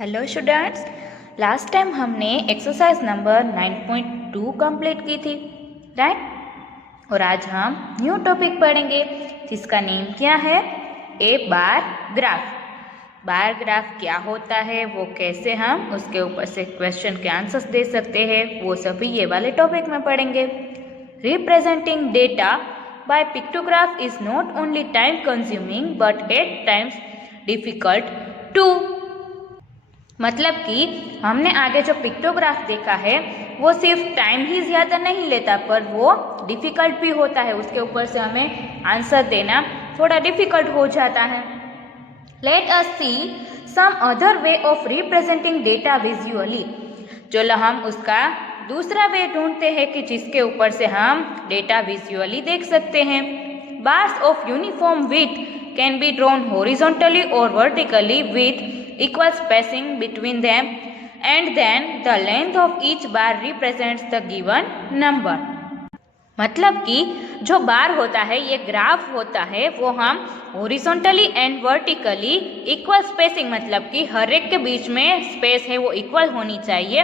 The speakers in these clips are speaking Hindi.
हेलो स्टूडेंट्स, लास्ट टाइम हमने एक्सरसाइज नंबर 9.2 कंप्लीट की थी, राइट। और आज हम न्यू टॉपिक पढ़ेंगे जिसका नेम क्या है, ए बार ग्राफ। बार ग्राफ क्या होता है, वो कैसे हम उसके ऊपर से क्वेश्चन के आंसर्स दे सकते हैं, वो सभी ये वाले टॉपिक में पढ़ेंगे। Representing data by pictograph is not only time consuming but at times difficult to. मतलब कि हमने आगे जो पिक्टोग्राफ देखा है वो सिर्फ टाइम ही ज़्यादा नहीं लेता, पर वो डिफ़िकल्ट भी होता है। उसके ऊपर से हमें आंसर देना थोड़ा डिफ़िकल्ट हो जाता है। Let us see some other way of representing data visually. चलो हम उसका दूसरा वे ढूंढते हैं कि जिसके ऊपर से हम डेटा विजुअली देख सकते हैं। Bars of uniform width can be drawn horizontally और vertically with equal spacing between them, and then the length of each bar represents the given number। मतलब कि जो बार होता है, ये ग्राफ होता है, वो हम horizontally and vertically equal spacing, मतलब कि हर एक के बीच में स्पेस है वो इक्वल होनी चाहिए,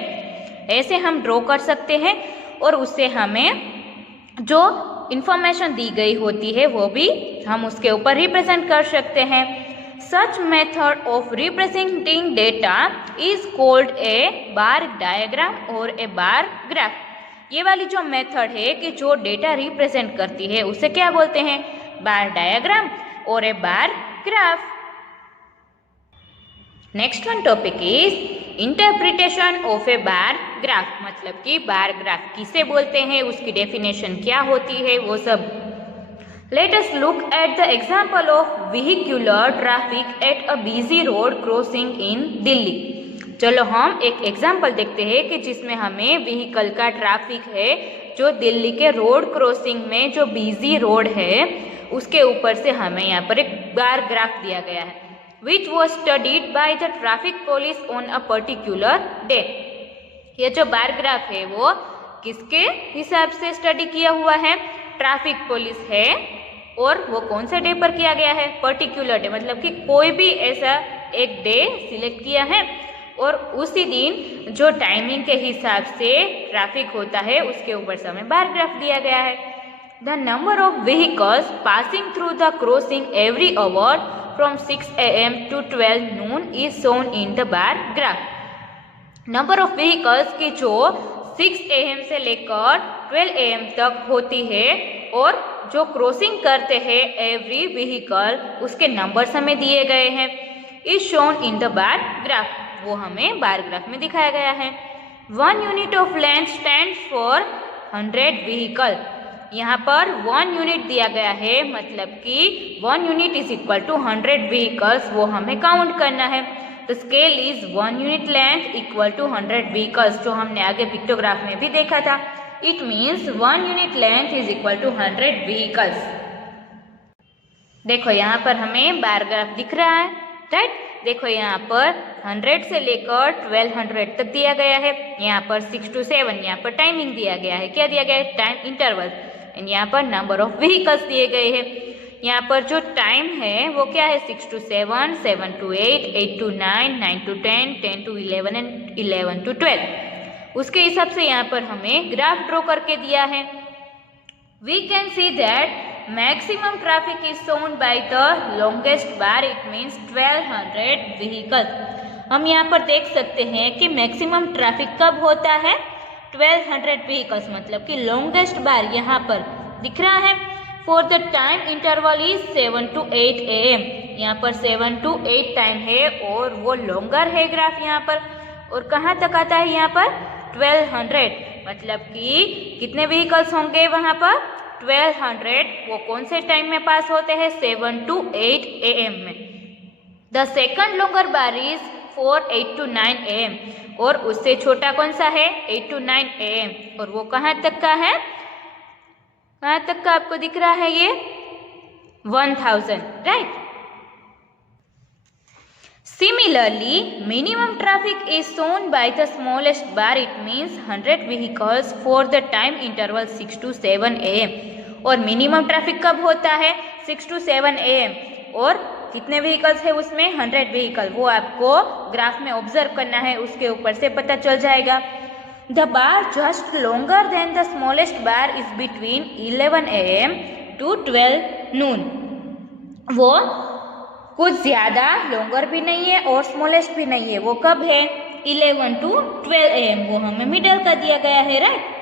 ऐसे हम ड्रॉ कर सकते हैं। और उससे हमें जो इंफॉर्मेशन दी गई होती है वो भी हम उसके ऊपर रिप्रेजेंट कर सकते हैं। Such method of representing data is called a bar diagram or a bar graph। ये वाली जो मेथड है कि जो डेटा रिप्रेजेंट करती है उसे क्या बोलते हैं, बार डायग्राम और a bar graph. Next one topic is interpretation of a bar graph. मतलब कि बार ग्राफ किसे बोलते हैं, उसकी डेफिनेशन क्या होती है, वो सब। Let us look at the example of vehicular traffic at a busy road crossing in Delhi। चलो हम एक एग्जाम्पल देखते हैं कि जिसमें हमें व्हीकल का ट्रैफिक है जो दिल्ली के रोड क्रॉसिंग में जो बिजी रोड है उसके ऊपर से हमें यहाँ पर एक बार ग्राफ दिया गया है, which was studied by the traffic police on a particular day। ये जो बार ग्राफ है वो किसके हिसाब से स्टडी किया हुआ है, ट्रैफिक पुलिस है। और वो कौन से डे पर किया गया है, पर्टिकुलर डे, मतलब कि कोई भी ऐसा एक डे सिलेक्ट किया है और उसी दिन जो टाइमिंग के हिसाब से ट्रैफिक होता है उसके ऊपर से हमें बार ग्राफ दिया गया है। The number of vehicles passing through the crossing every hour from 6 AM to 12 noon is shown in the bar graph. Number of vehicles की जो 6 AM से लेकर 12 AM तक होती है और जो क्रॉसिंग करते हैं एवरी व्हीकल उसके नंबर्स हमें दिए गए हैं, is shown in the bar graph, वो हमें बार ग्राफ में दिखाया गया है। 1 unit of length stands for 100 vehicle. यहाँ पर 1 यूनिट दिया गया है, मतलब कि 1 unit is equal to 100 vehicles, वो हमें काउंट करना है। The scale is 1 unit length equal to 100 vehicles, जो हमने आगे पिक्टोग्राफ में भी देखा था। It means 1 unit length is equal to 100 vehicles. देखो यहाँ पर हमें बार ग्राफ दिख रहा है, राइट। देखो यहाँ पर 100 से लेकर 1200 तक दिया गया है, यहाँ पर 6 to 7 यहाँ पर टाइमिंग दिया गया है, क्या दिया गया है, टाइम इंटरवल। एंड यहाँ पर नंबर ऑफ व्हीकल्स दिए गए हैं। यहाँ पर जो टाइम है वो क्या है, 6 to 7, 7 to 8, 8 to 9, 9 to 10, 10 to 11 and 11 to 12। उसके हिसाब से यहाँ पर हमें ग्राफ ड्रॉ करके दिया है। We can see that maximum traffic is shown by the longest bar, it means 1200 vehicles. हम यहाँ पर देख सकते हैं कि मैक्सिमम ट्रैफिक कब होता है, 1200 व्हीकल्स, मतलब कि लॉन्गेस्ट बार यहाँ पर दिख रहा है। For the time interval is 7 to 8 AM। यहाँ पर 7 to 8 टाइम है और वो लॉन्गर है ग्राफ यहाँ पर। और कहाँ तक आता है यहाँ पर, 1200, मतलब कि कितने व्हीकल्स होंगे वहाँ पर, 1200। वो कौन से टाइम में पास होते हैं, 7 to 8 AM में। The second longer bar is 8 to 9 AM, और उससे छोटा कौन सा है, 8 to 9 AM, और वो कहाँ तक का है, कहाँ तक का आपको दिख रहा है, ये 1000, right. Similarly, minimum traffic is shown by the smallest bar, it means 100 vehicles for the time interval 6 to 7 AM। और मिनिमम ट्रैफिक कब होता है, 6 to 7 AM, और कितने व्हीकल्स है उसमें 100 व्हीकल, वो आपको ग्राफ में ऑब्जर्व करना है, उसके ऊपर से पता चल जाएगा। The bar just longer than the smallest bar is between 11 AM to 12 noon। वो कुछ ज़्यादा लॉन्गर भी नहीं है और स्मॉलेस्ट भी नहीं है, वो कब है 11 to 12 AM, वो हमें मिडल का दिया गया है, right.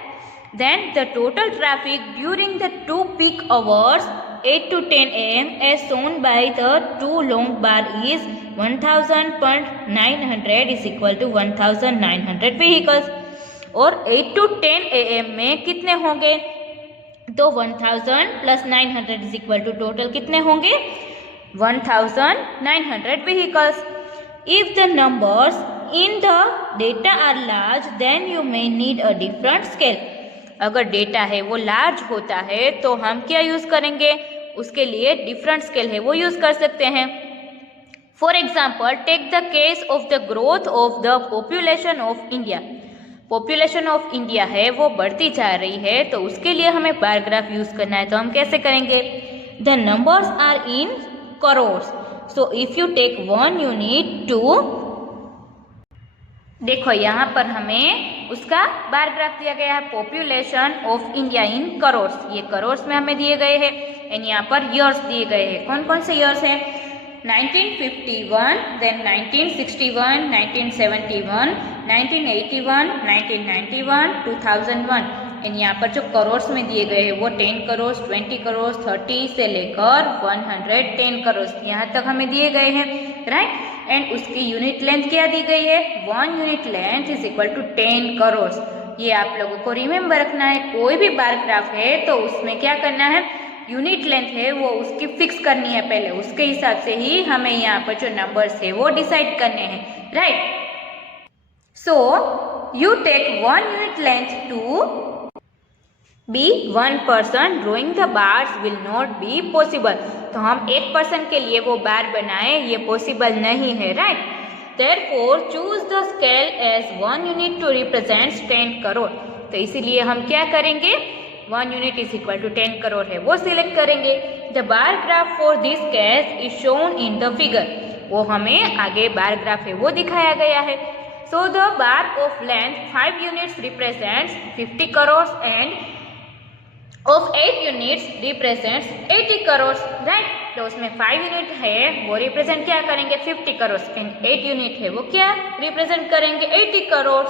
Then the total traffic during the 2 peak hours 8 to 10 AM as shown by the 2 long bar is 1000.900 is equal to 1900 vehicles। और 8 to 10 AM में कितने होंगे, तो 1000 plus 900 is equal to total कितने होंगे 1900 vehicles। If the numbers in the data are large then you may need a different scale। अगर डेटा है वो लार्ज होता है तो हम क्या यूज़ करेंगे, उसके लिए डिफरेंट स्केल है वो यूज़ कर सकते हैं। For example take the case of the growth of the population of India. Population of India है वो बढ़ती जा रही है, तो उसके लिए हमें बार ग्राफ यूज़ करना है, तो हम कैसे करेंगे, the numbers are in crores, so if you take 1 unit to, देखो यहाँ पर हमें उसका बार ग्राफ दिया गया है, population of India in crores, ये करोर्स में हमें दिए गए हैं, एंड यहाँ पर ईयर्स दिए गए हैं। कौन कौन से ईयर्स हैं, 1951, देन 1961, 1971, 1981, 1991, 2001, एंड यहाँ पर जो करोर्स में दिए गए हैं वो 10 करोड़, 20 करोड़, 30 से लेकर 110 करोड़ यहाँ तक हमें दिए गए हैं, राइट। एंड उसकी यूनिट लेंथ क्या दी गई है, 1 unit length is equal to 10 crore. ये आप लोगों को रिमेम्बर रखना है, कोई भी बार ग्राफ है तो उसमें क्या करना है, यूनिट लेंथ है वो उसकी फिक्स करनी है पहले, उसके हिसाब से ही हमें यहाँ पर जो नंबर्स है वो डिसाइड करने हैं, right. So you take 1 unit length to be 1 person drawing the bars will not be possible. तो हम एक पर्सन के लिए वो बार बनाए, ये पॉसिबल नहीं है, right. Therefore choose the scale as 1 unit to represent 10 crore. तो इसीलिए हम क्या करेंगे, 1 unit is equal to 10 crore है वो सिलेक्ट करेंगे। The bar graph for this case is shown in the figure, वो हमें आगे बार ग्राफ है वो दिखाया गया है। So the bar of length 5 units represents 50 crore end of 8 units represents 80 crore, right. तो उसमें 5 यूनिट है वो रिप्रेजेंट क्या करेंगे 50 करोड़, एंड 8 यूनिट है वो क्या रिप्रेजेंट करेंगे 80 crore.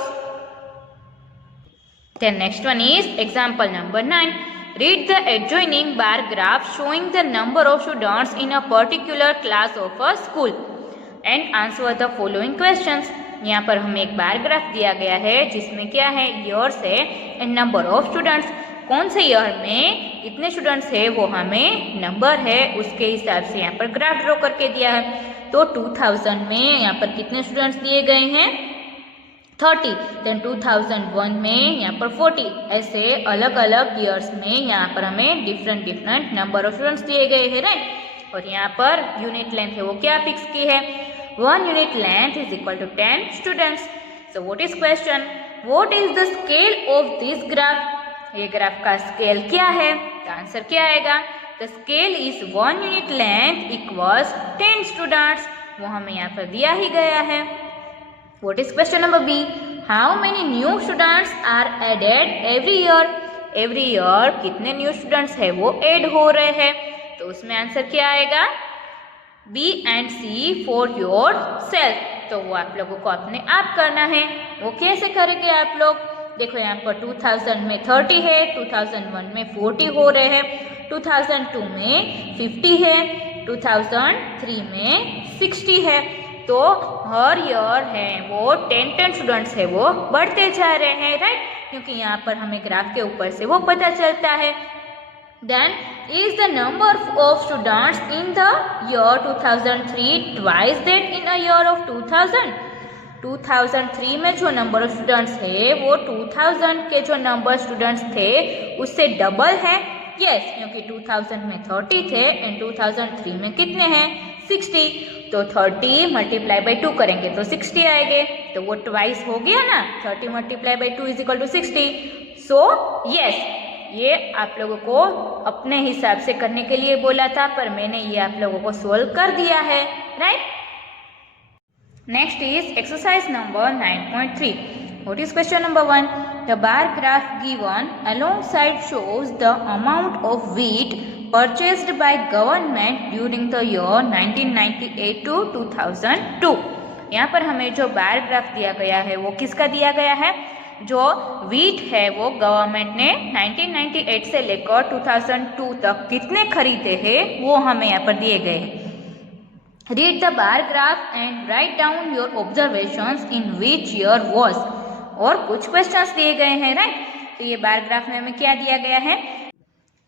Then next one is example number 9. Read the adjoining bar graph showing the number of students in a particular class of a school and answer the following questions। यहाँ पर हमें एक बार ग्राफ दिया गया है जिसमें क्या है, ईयर्स है एंड नंबर ऑफ स्टूडेंट्स। कौन से ईयर में कितने स्टूडेंट्स है वो हमें नंबर है उसके हिसाब से यहाँ पर ग्राफ ड्रॉ करके दिया है। तो 2000 में यहाँ पर कितने स्टूडेंट्स दिए गए हैं 30, देन 2001 में यहाँ पर 40, ऐसे अलग अलग ईयर्स में यहाँ पर हमें डिफरेंट नंबर ऑफ स्टूडेंट्स दिए गए हैं, राइट। और यहाँ पर यूनिट लेंथ है वो क्या फिक्स की है, 1 unit length is equal to 10 students. So what is question, what is the scale of this graph, ये ग्राफ का स्केल क्या है, तो आंसर क्या आएगा, the scale is 1 unit length equals 10 students, वो हमें यहाँ पर दिया ही गया है। What is question number B, how many new students are added every year, every year कितने न्यू स्टूडेंट्स है वो ऐड हो रहे हैं, तो उसमें आंसर क्या आएगा, B and C for yourself. तो वो आप लोगों को अपने आप करना है, वो कैसे करेंगे आप लोग, देखो यहाँ पर 2000 में 30 है, 2001 में 40 हो रहे हैं, 2002 में 50 है, 2003 में 60 है। तो हर ईयर है वो 10 स्टूडेंट्स है वो बढ़ते जा रहे हैं, राइट, क्योंकि यहाँ पर हमें ग्राफ के ऊपर से वो पता चलता है। Then is the number of students in the year 2003 twice that in a year of 2000। 2003 में जो नंबर ऑफ स्टूडेंट्स है वो 2000 के जो नंबर स्टूडेंट्स थे उससे डबल है, यस, क्योंकि 2000 में 30 थे एंड 2003 में कितने हैं 60। तो 30 मल्टीप्लाई बाई 2 करेंगे तो 60 आएंगे, तो वो ट्वाइस हो गया ना, 30 multiply by 2 is equal to 60। So yes, ये आप लोगों को अपने हिसाब से करने के लिए बोला था, पर मैंने ये आप लोगों को सोल्व कर दिया है, right. Next is exercise number 9.3. What is question number 1? The bar graph given alongside shows the amount of wheat purchased by government during the year 1998 to 2002. यहाँ पर हमें जो बार ग्राफ दिया गया है वो किसका दिया गया है? जो वीट है वो गवर्नमेंट ने 1998 से लेकर 2002 तक कितने खरीदे हैं वो हमें यहाँ पर दिए गए हैं। Read the bar graph and write down your observations in which year was. और कुछ क्वेश्चंस दिए गए हैं, राइट। तो ये बार ग्राफ में हमें क्या दिया गया है?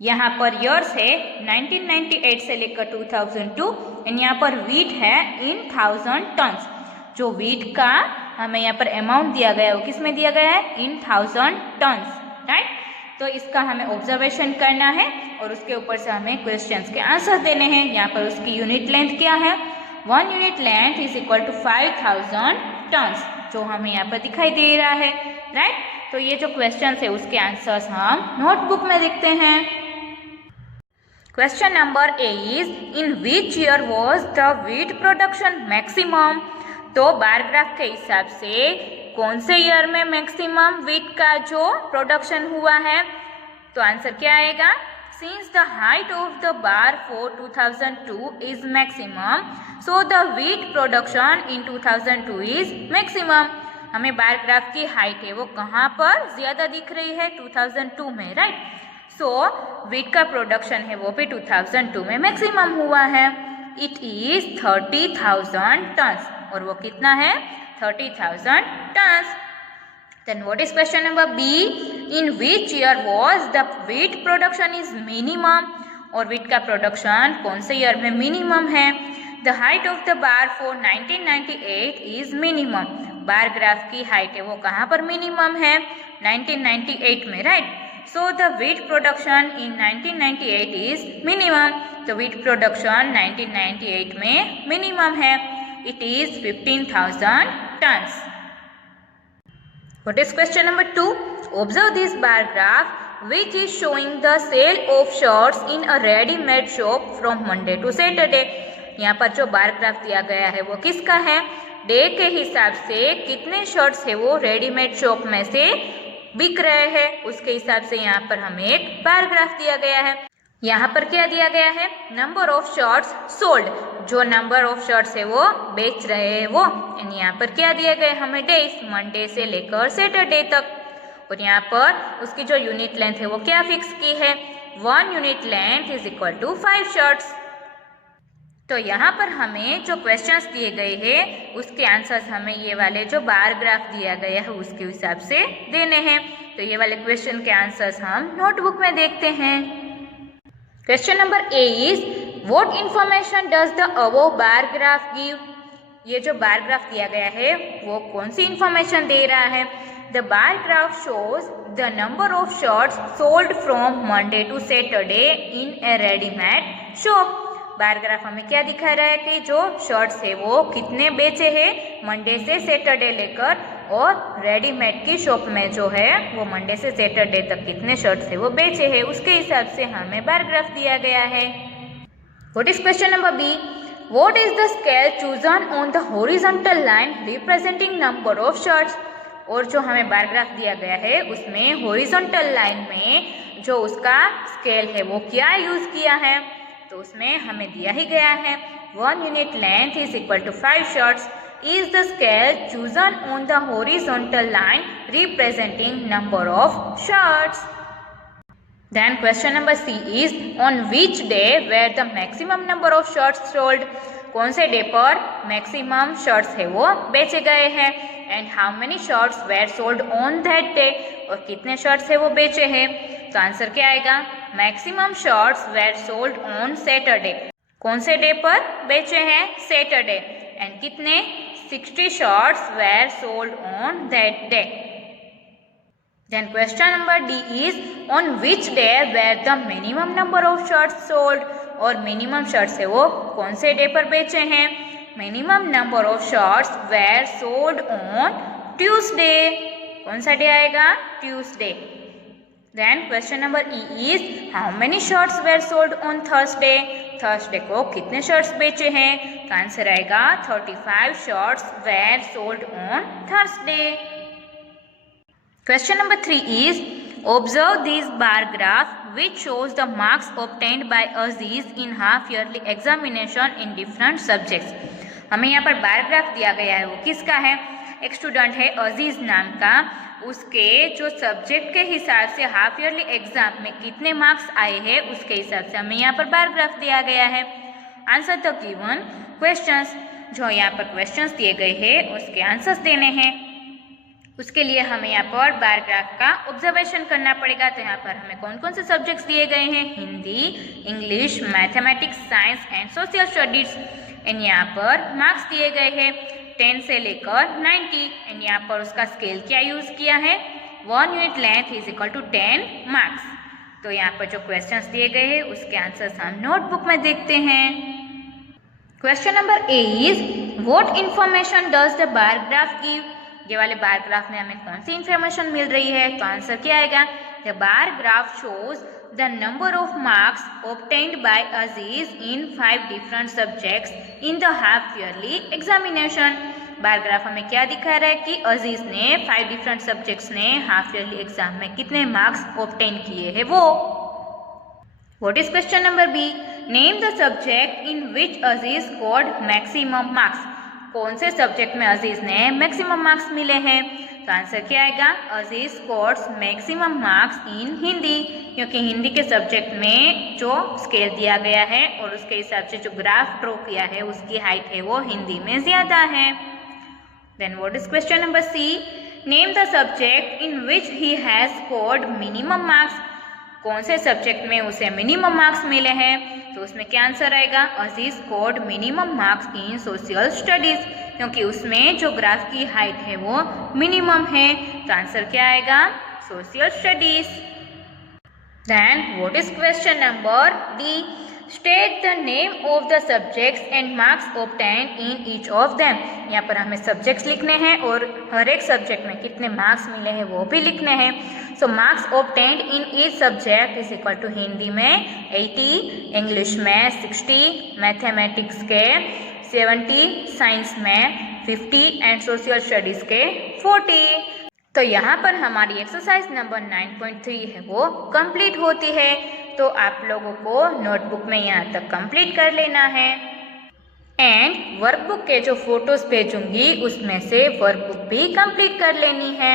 यहाँ पर ईयर्स है 1998 से लेकर 2002 एंड यहाँ पर वीट है इन 1000 टन्स। जो वीट का हमें यहाँ पर अमाउंट दिया गया है वो किस में दिया गया है? इन 1000 टन्स, राइट। तो इसका हमें ऑब्जर्वेशन करना है और उसके ऊपर से हमें क्वेश्चंस के आंसर देने हैं। यहाँ पर उसकी यूनिट लेंथ क्या है? 1 unit length is equal to 5000 tons, जो हमें यहाँ पर दिखाई दे रहा है, राइट। तो ये जो क्वेश्चंस है उसके आंसर्स हम नोटबुक में देखते हैं। Question number A is in which year was the wheat production maximum. तो बार ग्राफ के हिसाब से कौन से ईयर में मैक्सिमम वीट का जो प्रोडक्शन हुआ है? तो आंसर क्या आएगा? Since the height of the bar for 2002 is maximum, so the wheat production in 2002 is maximum. हमें बार ग्राफ की हाइट है वो कहाँ पर ज्यादा दिख रही है? 2002 में, राइट। सो वीट का प्रोडक्शन है वो भी 2002 में मैक्सिमम हुआ है। इट इज 30,000 टन्स, और वो कितना है? 30,000 turns. Then what is question number B? In which year was the wheat production is minimum? और wheat का प्रोडक्शन कौन से ईयर में मिनिमम है? The height of the bar for 1998 is minimum. Bar graph की हाइट है वो कहाँ पर मिनिमम है? 1998 में, right. So the wheat production in 1998 is minimum. तो wheat production 1998 में मिनिमम है। It is 15,000 tons. What is question number 2? Observe this bar graph which is showing the sale of shirts in a ready-made shop from Monday to Saturday. यहाँ पर जो बार ग्राफ दिया गया है वो किसका है? डे के हिसाब से कितने शर्ट्स है वो रेडीमेड शॉप में से बिक रहे हैं, उसके हिसाब से यहाँ पर हमें एक बार ग्राफ दिया गया है। यहाँ पर क्या दिया गया है? नंबर ऑफ शर्ट्स सोल्ड, जो नंबर ऑफ शर्ट्स है वो बेच रहे हैं वो। एंड यहाँ पर क्या दिया गया हमें? डेज, मंडे से लेकर सैटरडे तक। और यहाँ पर उसकी जो यूनिट लेंथ है वो क्या फिक्स की है? 1 unit length is equal to 5 shirts. तो यहाँ पर हमें जो क्वेश्चंस दिए गए हैं उसके आंसर्स हमें ये वाले जो बार ग्राफ दिया गया है उसके हिसाब से देने हैं। तो ये वाले क्वेश्चन के आंसर्स हम नोटबुक में देखते हैं। Question number A is what information does the above bar graph give. ये जो बार ग्राफ दिया गया है वो कौन सी इंफॉर्मेशन दे रहा है? The bar graph shows the number of shirts sold from Monday to Saturday in a readymade shop. Bar graph हमें क्या दिखा रहा है कि जो शर्ट्स है वो कितने बेचे हैं मंडे से सैटरडे लेकर, और रेडीमेड की शॉप में जो है वो मंडे से सैटरडे तक कितने शर्ट्स है वो बेचे हैं, उसके हिसाब से हमें बार ग्राफ दिया गया है। What is question number B? What is the scale chosen on the horizontal line representing number of shirts. और जो हमें बार ग्राफ दिया गया है उसमें हॉरिजॉन्टल लाइन में जो उसका स्केल है वो क्या यूज किया है? तो उसमें हमें दिया ही गया है 1 unit length is equal to 5 shirts is the scale chosen on the horizontal line representing number of shirts. Then question number C is on which day were the maximum number of shirts sold. कौन से डे पर मैक्सिमम शर्ट्स है वो बेचे गए हैं, and how many shirts were sold on that day, और कितने शर्ट्स है वो बेचे हैं। तो आंसर क्या आएगा? Maximum shirts were sold on Saturday. कौन से डे पर बेचे हैं? सैटरडे। एंड कितने? 60 shirts were sold on that day. Then question number D is on which day were the minimum number of shirts sold. और मिनिमम शर्ट्स है वो कौन से डे पर बेचे हैं? Minimum number of shirts were sold on Tuesday. कौन सा डे आएगा? Tuesday. Then question number E is how many shirts were sold on Thursday? Thursday को कितने शर्ट्स बेचे हैं? तो आंसर आएगा 35 shirts were sold on Thursday. Question number 3 is observe this bar graph which shows the marks obtained by Aziz in half yearly examination in different subjects. हमें यहाँ पर बार ग्राफ दिया गया है, वो किसका है? एक स्टूडेंट है अजीज नाम का, उसके जो सब्जेक्ट के हिसाब से हाफ ईयरली एग्जाम में कितने मार्क्स आए हैं उसके हिसाब से हमें यहाँ पर बार ग्राफ दिया गया है. आंसर द गिवन क्वेश्चंस, जो यहाँ पर क्वेश्चंस दिए गए हैं उसके आंसर्स देने हैं. उसके लिए हमें यहाँ पर बार ग्राफ का ऑब्जर्वेशन करना पड़ेगा. तो यहाँ पर हमें कौन कौन से सब्जेक्ट्स दिए गए हैं? Hindi, English, mathematics, science and social studies. And यहाँ पर मार्क्स दिए गए हैं 10 से लेकर 90. एंड यहाँ पर उसका स्केल क्या यूज़ किया है? 1 unit length is equal to 10 marks. तो यहाँ पर जो क्वेश्चंस दिए गए हैं उसके आंसर्स हम नोटबुक में देखते हैं. Question number A is what information does the bar graph give? ये वाले बार ग्राफ में हमें कौन सी इंफॉर्मेशन मिल रही है? तो आंसर क्या आएगा? The bar graph shows the number of marks obtained by Aziz in 5 different subjects in the half yearly examination. Bar graph हमें क्या दिखा रहा है कि अजीज ने 5 डिफरेंट सब्जेक्ट्स ने हाफ ईयरली एग्जाम में कितने मार्क्स ऑब्टेन किए हैं वो. What is question number B? Name the subject in which Aziz scored maximum marks. कौन से सब्जेक्ट में अजीज ने मैक्सिमम मार्क्स मिले हैं? तो आंसर क्या आएगा? Aziz scores maximum marks in Hindi, क्योंकि हिंदी के सब्जेक्ट में जो स्केल दिया गया है और उसके हिसाब से जो ग्राफ ड्रॉ किया है उसकी हाइट है वो हिंदी में ज़्यादा है. Then what is question number C? Name the subject in which he has scored minimum marks. कौन से सब्जेक्ट में उसे मिनिमम मार्क्स मिले हैं? तो उसमें क्या आंसर आएगा? Aziz scored minimum marks in social studies, क्योंकि उसमें जो ग्राफ की हाइट है वो मिनिमम है. तो आंसर क्या आएगा? Social studies. Then what is question number D? State the name of the subjects and marks obtained in each of them. यहाँ पर हमें सब्जेक्ट्स लिखने हैं और हर एक सब्जेक्ट में कितने मार्क्स मिले हैं वो भी लिखने हैं. So marks obtained in each subject is equal to Hindi में 80, इंग्लिश में 60, मैथमेटिक्स के 70, साइंस में 50 एंड सोशल स्टडीज़ के 40. तो यहाँ पर हमारी एक्सरसाइज नंबर 9.3 है वो कंप्लीट होती है. तो आप लोगों को नोटबुक में यहाँ तक कंप्लीट कर लेना है. एंड वर्कबुक के जो फोटोज भेजूंगी उसमें से वर्कबुक भी कंप्लीट कर लेनी है.